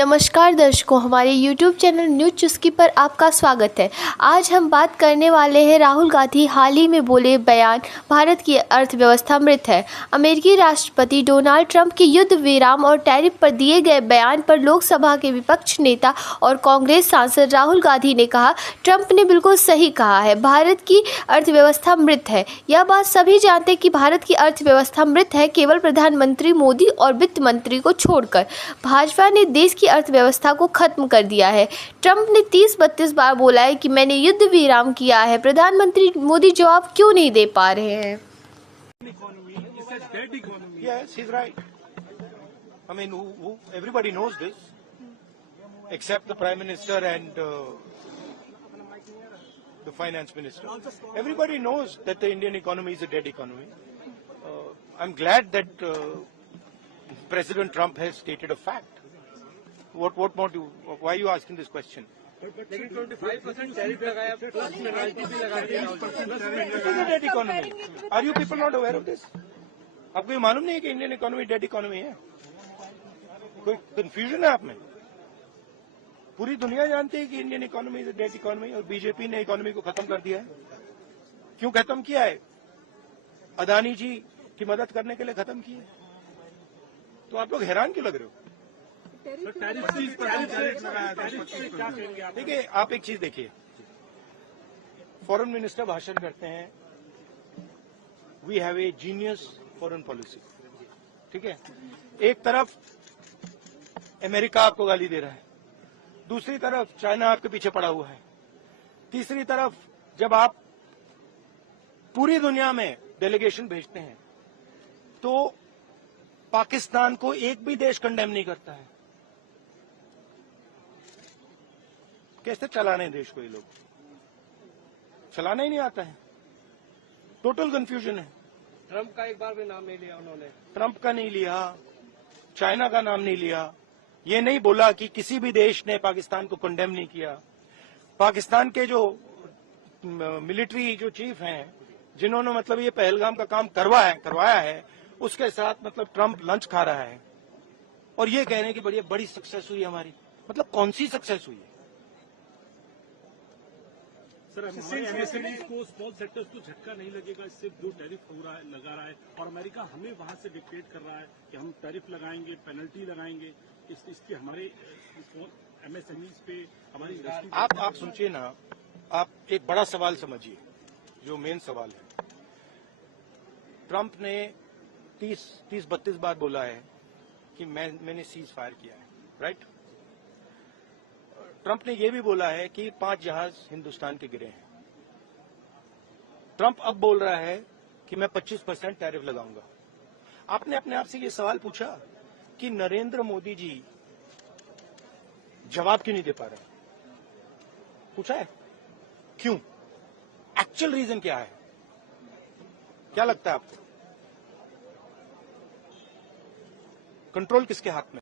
नमस्कार दर्शकों, हमारे YouTube चैनल न्यूज़ चुस्की पर आपका स्वागत है। आज हम बात करने वाले हैं राहुल गांधी हाल ही में बोले बयान, भारत की अर्थव्यवस्था मृत है। अमेरिकी राष्ट्रपति डोनाल्ड ट्रंप के युद्ध विराम और टैरिफ पर दिए गए बयान पर लोकसभा के विपक्ष नेता और कांग्रेस सांसद राहुल गांधी ने कहा, ट्रंप ने बिल्कुल सही कहा है, भारत की अर्थव्यवस्था मृत है। यह बात सभी जानते हैं कि भारत की अर्थव्यवस्था मृत है, केवल प्रधानमंत्री मोदी और वित्त मंत्री को छोड़कर। भाजपा ने देश की अर्थव्यवस्था को खत्म कर दिया है। ट्रंप ने 30-32 बार बोला है कि मैंने युद्ध विराम किया है। प्रधानमंत्री मोदी जवाब क्यों नहीं दे पा रहे हैं? Yes, he's right. I mean, everybody knows this, except the Prime Minister and the Finance Minister. Everybody knows that the Indian economy is a dead economy. I'm glad that President Trump has stated a fact. What more do? Why are you asking this question? लेकिन 25% tariff लगाया, plus penalty भी लगा दी। This is a dead economy. Are you people not aware of this? आपको ये मालूम नहीं है कि इंडियन इकोनॉमी डेड इकोनॉमी है? कोई कंफ्यूजन है आप में? पूरी दुनिया जानती है कि Indian economy is a dead economy और बीजेपी ने इकोनॉमी को खत्म कर दिया है। क्यों खत्म किया है? अदानी जी की मदद करने के लिए खत्म किया है। तो आप लोग हैरान क्यों लग रहे हो? देखिए, आप एक चीज देखिए, फॉरेन मिनिस्टर भाषण करते हैं, we have a genius foreign policy, ठीक है। एक तरफ अमेरिका आपको गाली दे रहा है, दूसरी तरफ चाइना आपके पीछे पड़ा हुआ है, तीसरी तरफ जब आप पूरी दुनिया में डेलीगेशन भेजते हैं तो पाकिस्तान को एक भी देश कंडेम नहीं करता है। कैसे चलाने देश को? ये लोग चलाना ही नहीं आता है। टोटल कंफ्यूजन है। ट्रंप का एक बार भी नाम नहीं लिया उन्होंने। ट्रंप का नहीं लिया, चाइना का नाम नहीं लिया, ये नहीं बोला कि किसी भी देश ने पाकिस्तान को कंडेम नहीं किया। पाकिस्तान के जो मिलिट्री जो चीफ हैं, जिन्होंने मतलब ये पहलगाम का काम करवाया है, उसके साथ मतलब ट्रंप लंच खा रहा है और ये कह रहे हैं कि बड़ी बड़ी सक्सेस हुई हमारी। मतलब कौन सी सक्सेस हुई है? सर, हमारे एमएसएमई को, स्मॉल सेक्टर्स को झटका नहीं लगेगा इससे जो टैरिफ लगा रहा है, और अमेरिका हमें वहां से डिक्टेट कर रहा है कि हम टैरिफ लगाएंगे, पेनल्टी लगाएंगे, इसके हमारे एमएसएमई पे, हमारी इंडस्ट्री। आप सोचिए ना, आप एक बड़ा सवाल समझिए, जो मेन सवाल है। ट्रंप ने 30-32 बार बोला है कि मैंने सीज फायर किया है, राइट। ट्रंप ने यह भी बोला है कि 5 जहाज हिंदुस्तान के गिरे हैं। ट्रंप अब बोल रहा है कि मैं 25% टैरिफ लगाऊंगा। आपने अपने आप से ये सवाल पूछा कि नरेंद्र मोदी जी जवाब क्यों नहीं दे पा रहे? पूछा है? क्यों? एक्चुअल रीजन क्या है? क्या लगता है आपको? कंट्रोल किसके हाथ में?